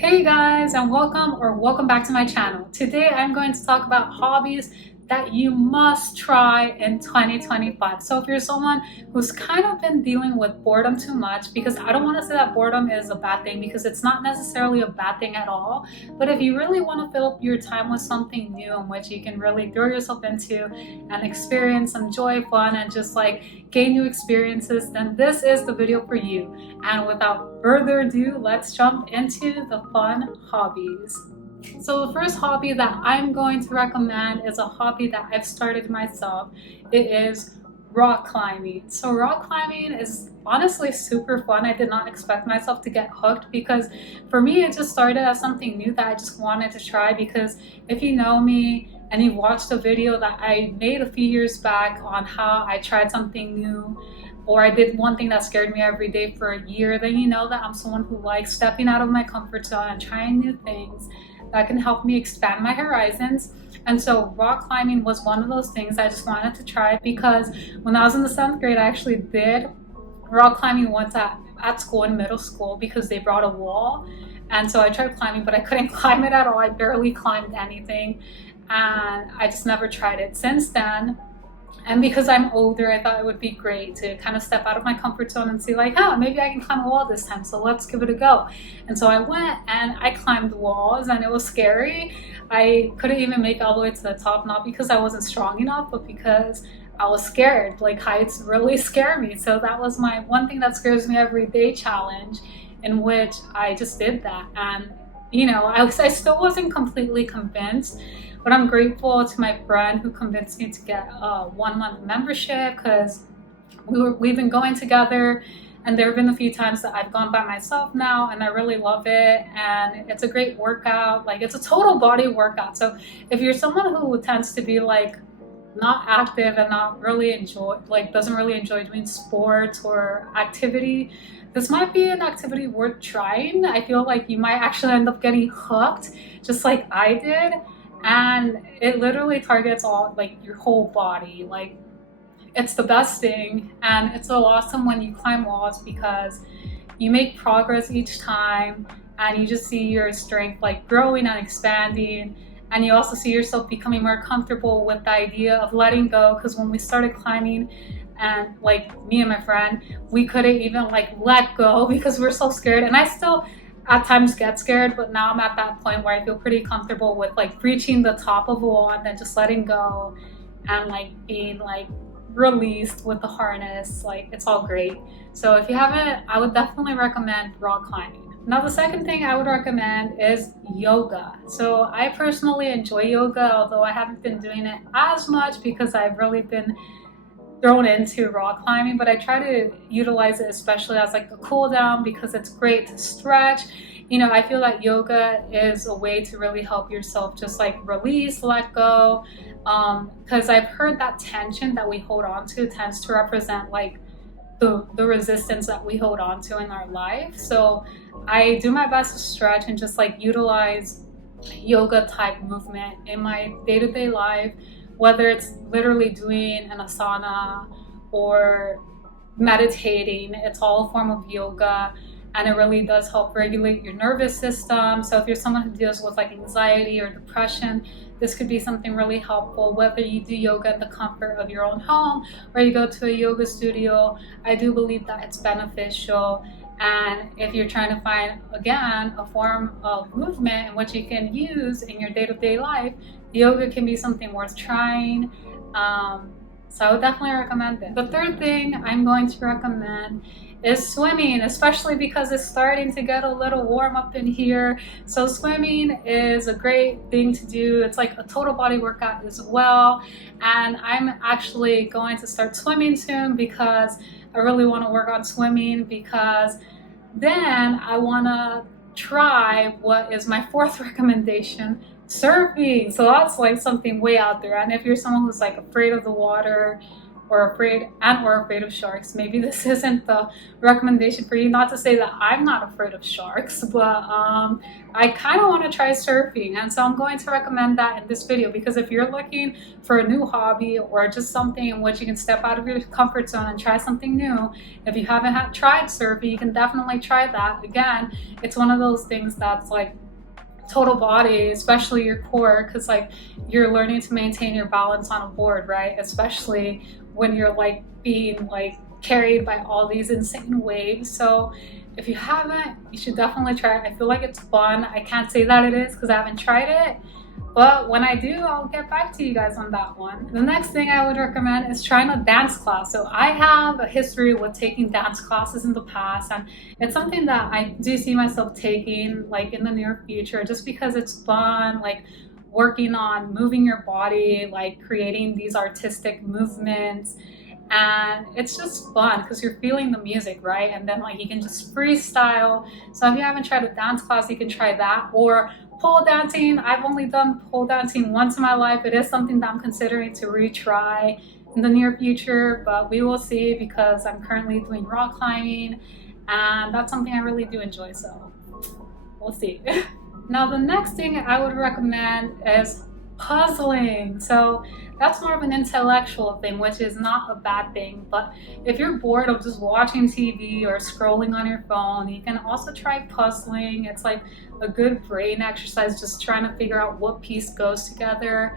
Hey guys, and welcome back to my channel. Today I'm going to talk about hobbies that you must try in 2025. So if you're someone who's kind of been dealing with boredom too much, because I don't want to say that boredom is a bad thing because it's not necessarily a bad thing at all, but if you really want to fill up your time with something new in which you can really throw yourself into and experience some joy, fun, and just like gain new experiences, then this is the video for you. And without further ado, let's jump into the fun hobbies. So the first hobby that I'm going to recommend is a hobby that I've started myself. It is rock climbing. So rock climbing is honestly super fun. I did not expect myself to get hooked because for me it just started as something new that I just wanted to try, because if you know me and you watched a video that I made a few years back on how I tried something new, or I did one thing that scared me every day for a year, then you know that I'm someone who likes stepping out of my comfort zone and trying new things that can help me expand my horizons. And so rock climbing was one of those things I just wanted to try, because when I was in the 7th grade, I actually did rock climbing once at school in middle school because they brought a wall. And so I tried climbing, but I couldn't climb it at all. I barely climbed anything. And I just never tried it since then. And because I'm older, I thought it would be great to kind of step out of my comfort zone and see like, oh, maybe I can climb a wall this time, so let's give it a go. And so I went and I climbed the walls, and it was scary. I couldn't even make it all the way to the top, not because I wasn't strong enough, but because I was scared. Like, heights really scare me. So that was my one thing that scares me every day challenge, in which I just did that. And I still wasn't completely convinced, but I'm grateful to my friend who convinced me to get a 1-month membership, because we've been going together, and there have been a few times that I've gone by myself now, and I really love it. And it's a great workout. Like, it's a total body workout. So if you're someone who tends to be like not active and not really doesn't really enjoy doing sports or activity, this might be an activity worth trying. I feel like you might actually end up getting hooked just like I did. And it literally targets all, like, your whole body. Like, it's the best thing. And it's so awesome when you climb walls, because you make progress each time, and you just see your strength like growing and expanding. And you also see yourself becoming more comfortable with the idea of letting go, because when we started climbing, and like me and my friend, we couldn't even like let go because we're so scared. And I still at times get scared, but now I'm at that point where I feel pretty comfortable with like reaching the top of a wall and then just letting go and like being like released with the harness. Like, it's all great. So if you haven't, I would definitely recommend rock climbing. Now the second thing I would recommend is yoga. So I personally enjoy yoga, although I haven't been doing it as much because I've really been thrown into rock climbing, but I try to utilize it especially as like a cool down, because it's great to stretch. I feel that yoga is a way to really help yourself just like release, let go, because I've heard that tension that we hold on to tends to represent like the resistance that we hold on to in our life. So I do my best to stretch and just like utilize yoga type movement in my day-to-day life, whether it's literally doing an asana or meditating. It's all a form of yoga, and it really does help regulate your nervous system. So if you're someone who deals with like anxiety or depression, this could be something really helpful, whether you do yoga in the comfort of your own home or you go to a yoga studio. I do believe that it's beneficial. And if you're trying to find, again, a form of movement in which you can use in your day-to-day life, yoga can be something worth trying. So I would definitely recommend it. The third thing I'm going to recommend is swimming, especially because it's starting to get a little warm up in here. So swimming is a great thing to do. It's like a total body workout as well. And I'm actually going to start swimming soon, because I really want to work on swimming, because then I want to try what is my fourth recommendation, surfing. So that's like something way out there. And if you're someone who's like afraid of the water, or afraid of sharks, maybe this isn't the recommendation for you. Not to say that I'm not afraid of sharks, but I kind of want to try surfing, and so I'm going to recommend that in this video, because if you're looking for a new hobby or just something in which you can step out of your comfort zone and try something new, if you haven't tried surfing, you can definitely try that. Again, it's one of those things that's like total body, especially your core, because like you're learning to maintain your balance on a board, right? Especially when you're like being like carried by all these insane waves. So if you haven't, you should definitely try it. I feel like it's fun. I can't say that it is because I haven't tried it, but when I do, I'll get back to you guys on that one. The next thing I would recommend is trying a dance class. So I have a history with taking dance classes in the past, and it's something that I do see myself taking like in the near future, just because it's fun, like working on moving your body, like creating these artistic movements. And it's just fun because you're feeling the music, right? And then like you can just freestyle. So if you haven't tried a dance class, you can try that. Or pole dancing. I've only done pole dancing once in my life. It is something that I'm considering to retry in the near future, but we will see, because I'm currently doing rock climbing, and that's something I really do enjoy, so we'll see. Now the next thing I would recommend is puzzling. So that's more of an intellectual thing, which is not a bad thing, but if you're bored of just watching TV or scrolling on your phone, you can also try puzzling. It's like a good brain exercise, just trying to figure out what piece goes together.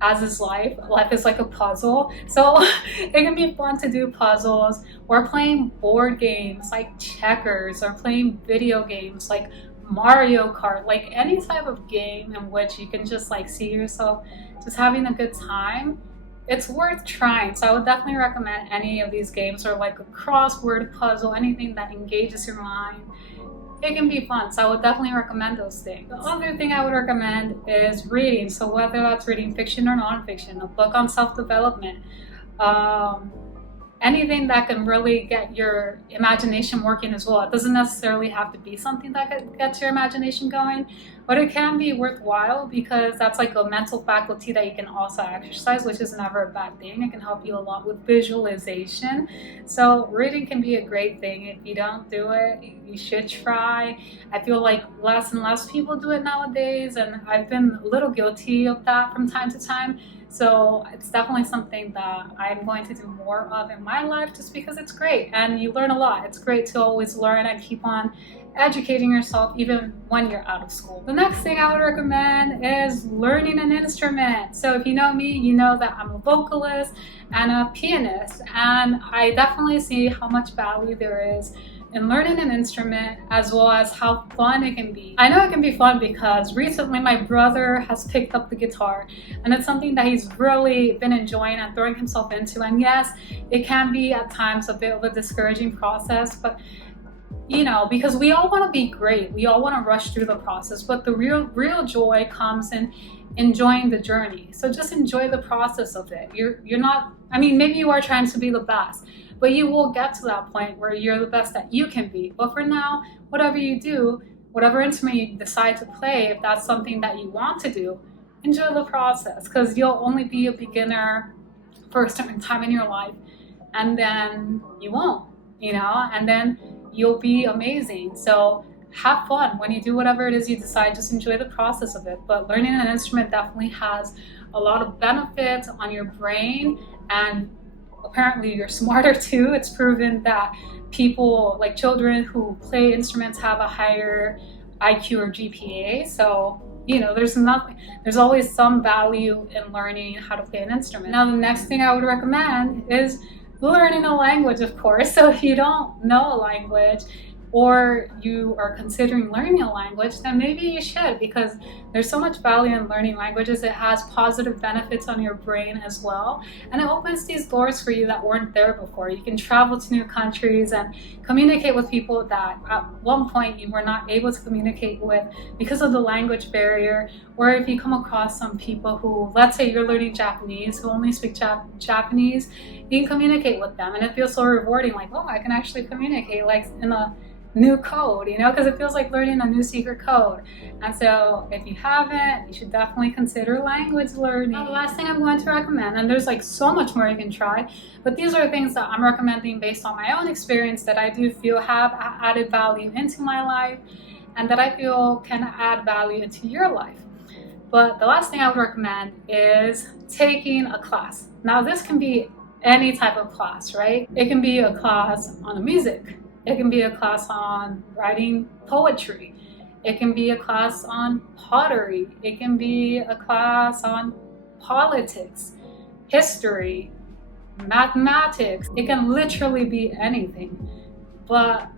As is life. Life is like a puzzle. So it can be fun to do puzzles, or playing board games like checkers, or playing video games like Mario Kart, like any type of game in which you can just like see yourself just having a good time. It's worth trying. So I would definitely recommend any of these games, or like a crossword puzzle, anything that engages your mind. It can be fun, so I would definitely recommend those things. The other thing I would recommend is reading. So whether that's reading fiction or nonfiction, a book on self-development, anything that can really get your imagination working as well. It doesn't necessarily have to be something that gets your imagination going, but it can be worthwhile, because that's like a mental faculty that you can also exercise, which is never a bad thing. It can help you a lot with visualization. So reading can be a great thing. If you don't do it, you should try. I feel like less and less people do it nowadays, and I've been a little guilty of that from time to time. So it's definitely something that I'm going to do more of in my life, just because it's great and you learn a lot. It's great to always learn and keep on educating yourself even when you're out of school. The next thing I would recommend is learning an instrument. So if you know me, you know that I'm a vocalist and a pianist, and I definitely see how much value there is in learning an instrument, as well as how fun it can be. I know it can be fun because recently my brother has picked up the guitar, and it's something that he's really been enjoying and throwing himself into. And yes, it can be at times a bit of a discouraging process, but you know, because we all want to be great, we all want to rush through the process, but the real joy comes in enjoying the journey. So just enjoy the process of it. You're not, I mean, maybe you are trying to be the best, but you will get to that point where you're the best that you can be. But for now, whatever you do, whatever instrument you decide to play, if that's something that you want to do, enjoy the process, because you'll only be a beginner for a certain time in your life, and then you won't, you know, and then you'll be amazing. So have fun when you do whatever it is you decide. Just enjoy the process of it. But learning an instrument definitely has a lot of benefits on your brain, and apparently you're smarter too. It's proven that people, like children who play instruments, have a higher IQ or GPA. So you know, there's always some value in learning how to play an instrument. Now the next thing I would recommend is learning a language, of course. So if you don't know a language, or you are considering learning a language, then maybe you should, because there's so much value in learning languages. It has positive benefits on your brain as well, and it opens these doors for you that weren't there before. You can travel to new countries and communicate with people that at one point you were not able to communicate with because of the language barrier. Or if you come across some people who, let's say you're learning Japanese, who only speak Japanese, you can communicate with them, and it feels so rewarding, like, oh, I can actually communicate like in a new code, you know, because it feels like learning a new secret code. And so if you haven't, you should definitely consider language learning. Now, the last thing I'm going to recommend, and there's like so much more you can try, but these are things that I'm recommending based on my own experience that I do feel have added value into my life and that I feel can add value into your life. But the last thing I would recommend is taking a class. Now, this can be any type of class, right? It can be a class on music. It can be a class on writing poetry. It can be a class on pottery. It can be a class on politics, history, mathematics. It can literally be anything. But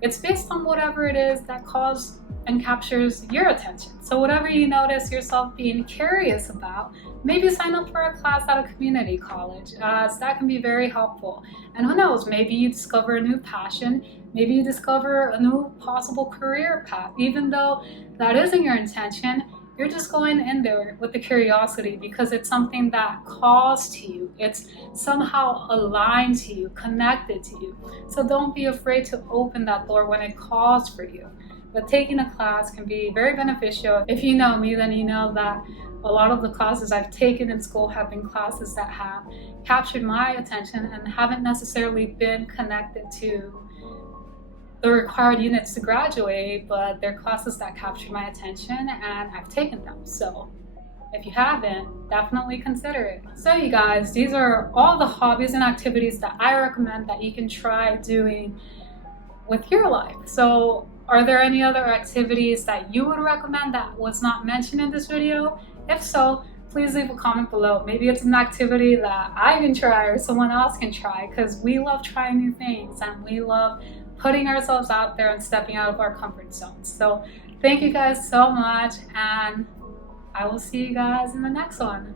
it's based on whatever it is that calls and captures your attention. So whatever you notice yourself being curious about, maybe sign up for a class at a community college, as that can be very helpful. And who knows, maybe you discover a new passion, maybe you discover a new possible career path. Even though that isn't your intention, you're just going in there with the curiosity because it's something that calls to you. It's somehow aligned to you, connected to you. So don't be afraid to open that door when it calls for you. But taking a class can be very beneficial. If you know me, then you know that a lot of the classes I've taken in school have been classes that have captured my attention and haven't necessarily been connected to the required units to graduate, but they're classes that captured my attention and I've taken them. So if you haven't, definitely consider it. So you guys, these are all the hobbies and activities that I recommend that you can try doing with your life. So are there any other activities that you would recommend that was not mentioned in this video? If so, please leave a comment below. Maybe it's an activity that I can try or someone else can try, because we love trying new things and we love putting ourselves out there and stepping out of our comfort zones. So thank you guys so much, and I will see you guys in the next one.